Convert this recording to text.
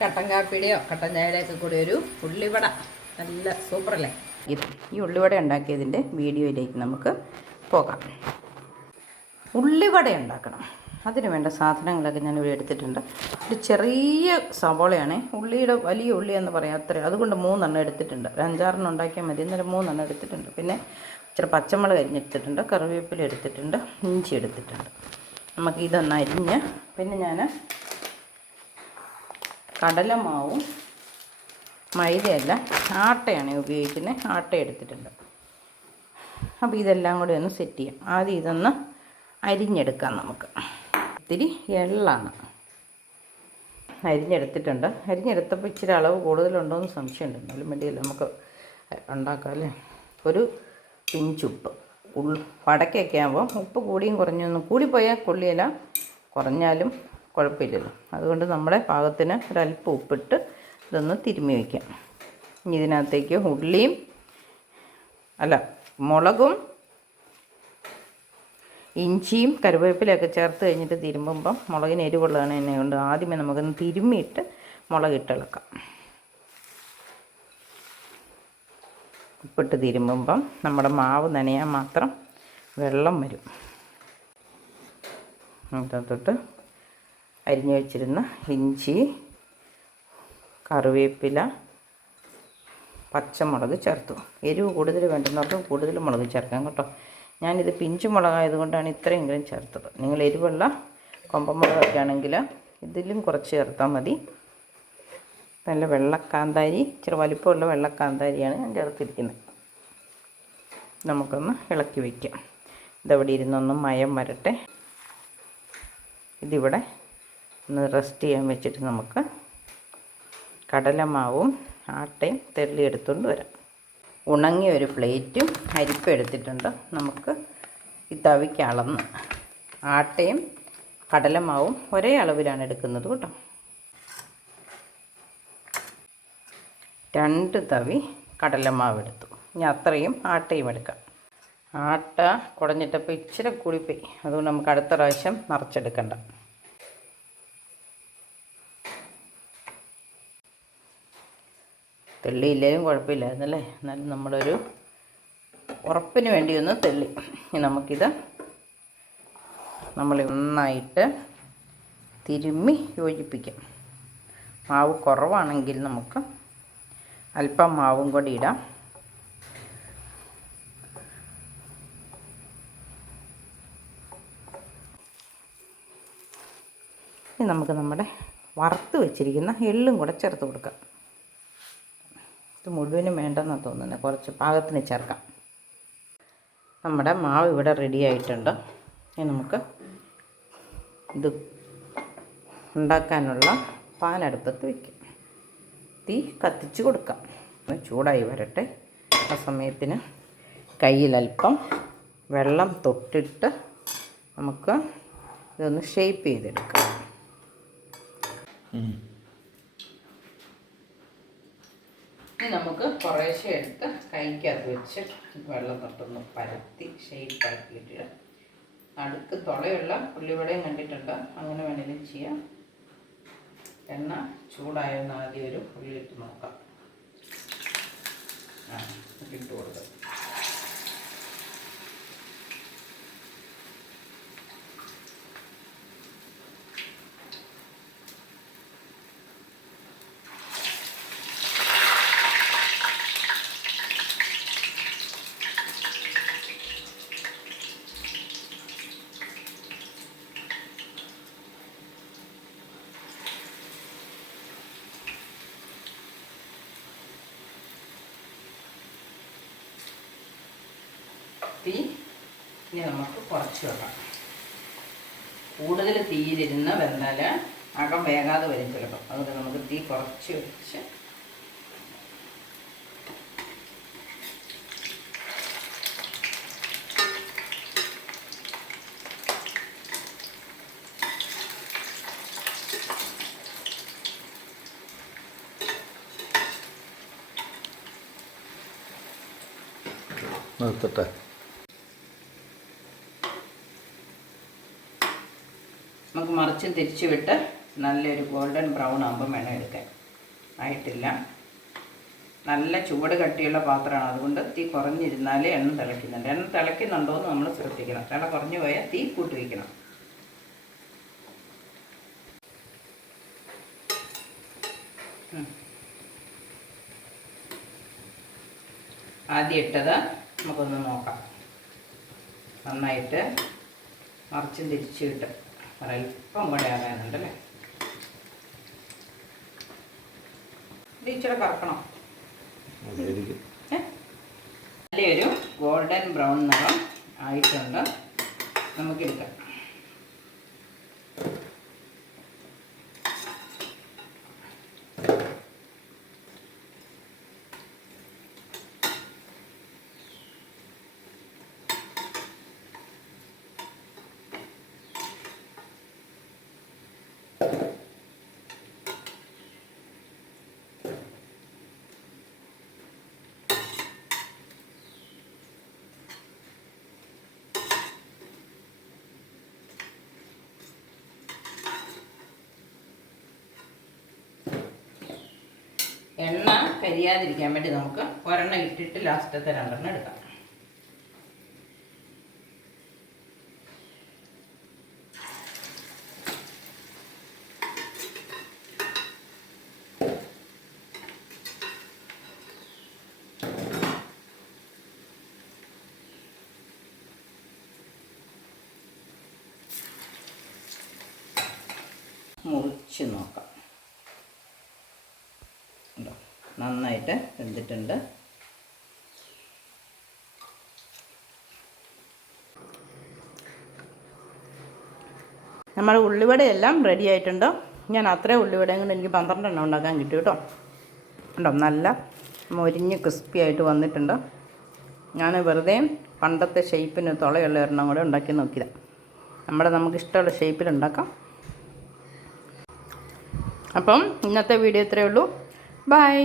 കട്ടൻ കാപ്പിയുടെയോ കട്ടൻ ചായയുടെയൊക്കെ കൂടി ഒരു ഉള്ളിവട നല്ല സൂപ്പറല്ലേ. ഈ ഉള്ളിവട ഉണ്ടാക്കിയതിൻ്റെ വീഡിയോയിലേക്ക് നമുക്ക് പോകാം. ഉള്ളിവട ഉണ്ടാക്കണം. അതിന് വേണ്ട സാധനങ്ങളൊക്കെ ഞാനിവിടെ എടുത്തിട്ടുണ്ട്. ഒരു ചെറിയ സവോളയാണ്, ഉള്ളിയുടെ വലിയ ഉള്ളി എന്ന് പറയാം, അത്രയും. അതുകൊണ്ട് 3 എടുത്തിട്ടുണ്ട്. ഒരു 5-6 ഉണ്ടാക്കിയാൽ മതി. ഇന്നലെ 3 എടുത്തിട്ടുണ്ട്. പിന്നെ ഇച്ചിരി പച്ചമുളക് അരിഞ്ഞെടുത്തിട്ടുണ്ട്, കറിവേപ്പില എടുത്തിട്ടുണ്ട്, ഇഞ്ചി എടുത്തിട്ടുണ്ട്. നമുക്ക് ഇതൊന്ന് അരിഞ്ഞ്, പിന്നെ ഞാൻ കടലമാവും മൈദയല്ല ആട്ടയാണ് ഉപയോഗിക്കുന്നത്, ആട്ട എടുത്തിട്ടുണ്ട്. അപ്പോൾ ഇതെല്ലാം കൂടി ഒന്ന് സെറ്റ് ചെയ്യാം. ആദ്യം ഇതൊന്ന് അരിഞ്ഞെടുക്കാം. നമുക്ക് ഇത്തിരി എള്ളാണ് അരിഞ്ഞെടുത്തിട്ടുണ്ട്. അരിഞ്ഞെടുത്തപ്പോൾ ഇച്ചിരി അളവ് കൂടുതലുണ്ടോ എന്ന് സംശയമുണ്ട്. എന്നാലും വേണ്ടിയല്ല, നമുക്ക് ഉണ്ടാക്കാം അല്ലേ. ഒരു പിഞ്ചുപ്പ്. വടക്കൊക്കെ ആകുമ്പോൾ ഉപ്പ് കൂടിയും കുറഞ്ഞൊന്നും, കൂടിപ്പോയാൽ കൊള്ളിയില, കുറഞ്ഞാലും കുഴപ്പമില്ലല്ലോ. അതുകൊണ്ട് നമ്മുടെ പാകത്തിന് ഒരല്പം ഉപ്പിട്ട് ഇതൊന്ന് തിരുമ്മി വയ്ക്കാം. ഇനി ഇതിനകത്തേക്ക് ഉള്ളിയും മുളകും ഇഞ്ചിയും കറിവേപ്പിലൊക്കെ ചേർത്ത് കഴിഞ്ഞിട്ട് തിരുമ്പുമ്പം മുളകിന് എരിവുള്ളതാണ്. എന്നെ കൊണ്ട് ആദ്യമേ നമുക്കൊന്ന് തിരുമ്മിയിട്ട് മുളകിട്ടിളക്കാം. ഉപ്പിട്ട് തിരുമ്പുമ്പം നമ്മുടെ മാവ് നനയാൻ മാത്രം വെള്ളം വരും. തൊട്ട് അരിഞ്ഞു വെച്ചിരുന്ന ഇഞ്ചി, കറിവേപ്പില, പച്ചമുളക് ചേർത്തു. എരിവ് കൂടുതൽ വേണ്ടുന്നവർക്ക് കൂടുതൽ മുളക് ചേർക്കാം കേട്ടോ. ഞാനിത് പിഞ്ചു മുളകായതുകൊണ്ടാണ് ഇത്രയെങ്കിലും ചേർത്തത്. നിങ്ങൾ എരിവുള്ള കൊമ്പമുളകൊക്കെ ആണെങ്കിൽ ഇതിലും കുറച്ച് ചേർത്താൽ മതി. നല്ല വെള്ളക്കാന്താരി, ഇച്ചിരി വലിപ്പമുള്ള വെള്ളക്കാന്താരിയാണ് ഞാൻ ചേർത്തിരിക്കുന്നത്. നമുക്കൊന്ന് ഇളക്കി വയ്ക്കാം. ഇതവിടെ ഇരുന്നൊന്ന് മയം വരട്ടെ. ഇതിവിടെ ഒന്ന് റെസ്റ്റ് ചെയ്യാൻ വെച്ചിട്ട് നമുക്ക് കടലമാവും ആട്ടയും തെള്ളി എടുത്തുകൊണ്ട് വരാം. ഉണങ്ങിയ ഒരു പ്ലേറ്റും അരിപ്പ എടുത്തിട്ടുണ്ട്. നമുക്ക് ഈ തവിക്ക് അളന്ന് ആട്ടയും കടലമാവും ഒരേ അളവിലാണ് എടുക്കുന്നത് കേട്ടോ. 2 തവി കടലമാവ് എടുത്തു. ഇനി അത്രയും ആട്ടയും എടുക്കാം. ആട്ട കുടഞ്ഞിട്ടപ്പോൾ ഇച്ചിരി കൂടിപ്പോയി, അതുകൊണ്ട് നമുക്ക് അടുത്ത പ്രാവശ്യം നിറച്ചെടുക്കണ്ട. തെള്ളിയില്ലേലും കുഴപ്പമില്ലായിരുന്നല്ലേ. എന്നാലും നമ്മളൊരു ഉറപ്പിന് വേണ്ടി ഒന്ന് തെള്ളി. ഇനി നമുക്കിത് നമ്മൾ നന്നായിട്ട് തിരുമ്മി യോജിപ്പിക്കാം. മാവ് കുറവാണെങ്കിൽ നമുക്ക് അല്പം മാവും കൂടി ഇടാം. ഇനി നമുക്ക് നമ്മുടെ വറുത്ത് വെച്ചിരിക്കുന്ന എള്ളും കൂടെ ചേർത്ത് കൊടുക്കാം. ഇത് മുഴുവനും വേണ്ടെന്നാണ് തോന്നുന്നത്, കുറച്ച് പാകത്തിന് ചേർക്കാം. നമ്മുടെ മാവ് ഇവിടെ റെഡി ആയിട്ടുണ്ട്. ഇനി നമുക്ക് ഇത് ഉണ്ടാക്കാനുള്ള പാൻ അടുപ്പത്ത് വയ്ക്കാം. തീ കത്തിച്ച് കൊടുക്കാം. ചൂടായി വരട്ടെ. ആ സമയത്തിന് കയ്യിലൽപ്പം വെള്ളം തൊട്ടിട്ട് നമുക്ക് ഇതൊന്ന് ഷേപ്പ് ചെയ്തെടുക്കാം. ഇനി നമുക്ക് കുറേശ്ശെ എടുത്ത് കൈക്കകത്ത് വെച്ച് വെള്ളം തൊട്ടൊന്ന് പരത്തി ഷേപ്പാക്കിയിട്ട് നടുക്ക് തുളയുള്ള ഉള്ളിവടയും കണ്ടിട്ടുണ്ട്, അങ്ങനെ വേണമെങ്കിലും ചെയ്യാം. എണ്ണ ചൂടായെന്ന് ആദ്യം ഒരു ഉള്ളിയിട്ട് നോക്കാം. ഇട്ട് കൊടുക്കാം. തീ ഇനി നമുക്ക് കുറച്ച് വെക്കാം. കൂടുതൽ തീയിലിരുന്ന് വെന്താൽ അകം വേകാതെ വരും ചിലപ്പോൾ. അതുകൊണ്ട് നമുക്ക് തീ കുറച്ച് വെച്ച് നിർത്തട്ടെ. നമുക്ക് മറിച്ചും തിരിച്ചു വിട്ട് നല്ലൊരു ഗോൾഡൻ ബ്രൗൺ ആകുമ്പോൾ വേണം എടുക്കാൻ. ആയിട്ടില്ല. നല്ല ചൂട് കട്ടിയുള്ള പാത്രമാണ്, അതുകൊണ്ട് തീ കുറഞ്ഞിരുന്നാലേ എണ്ണ തിളയ്ക്കുന്നുണ്ട്. എണ്ണ തിളയ്ക്കുന്നുണ്ടോ എന്ന് നമ്മൾ ശ്രദ്ധിക്കണം. തിള കുറഞ്ഞു പോയാൽ തീ കൂട്ടി വയ്ക്കണം. ആദ്യം ഇട്ടത് നമുക്കൊന്ന് നോക്കാം. നന്നായിട്ട് മറിച്ചും തിരിച്ചു കിട്ടും. ഒരല്പം കൂടെ ആകാനുണ്ടല്ലേ. ഇത് ഇച്ചിരി കറക്കണം. നല്ലൊരു ഗോൾഡൻ ബ്രൗൺ നിറം ആയിട്ടുണ്ട്. നമുക്കെടുക്കാം. എണ്ണ കരിയാതിരിക്കാൻ വേണ്ടി നമുക്ക് ഒരെണ്ണം ഇട്ടിട്ട് ലാസ്റ്റത്തെ രണ്ടെണ്ണം എടുക്കാം. മുറിച്ച് നോക്കാം. നന്നായിട്ട് വെന്തിട്ടുണ്ട്. നമ്മുടെ ഉള്ളിവടയെല്ലാം റെഡി ആയിട്ടുണ്ട്. ഞാൻ അത്രയും ഉള്ളിവടയും കൊണ്ട് എനിക്ക് 12 എണ്ണം ഉണ്ടാക്കാൻ കിട്ടും കേട്ടോ. ഉണ്ടോ, നല്ല മൊരിഞ്ഞ് ക്രിസ്പി ആയിട്ട് വന്നിട്ടുണ്ട്. ഞാൻ വെറുതെ പണ്ടത്തെ ഷേപ്പിന് തുളയുള്ള ഒരെണ്ണം കൂടെ ഉണ്ടാക്കി നോക്കിയതാണ്. നമുക്കിഷ്ടമുള്ള ഷേപ്പിലുണ്ടാക്കാം. അപ്പം ഇന്നത്തെ വീഡിയോ ഇത്രയേ ഉള്ളൂ. ബൈ.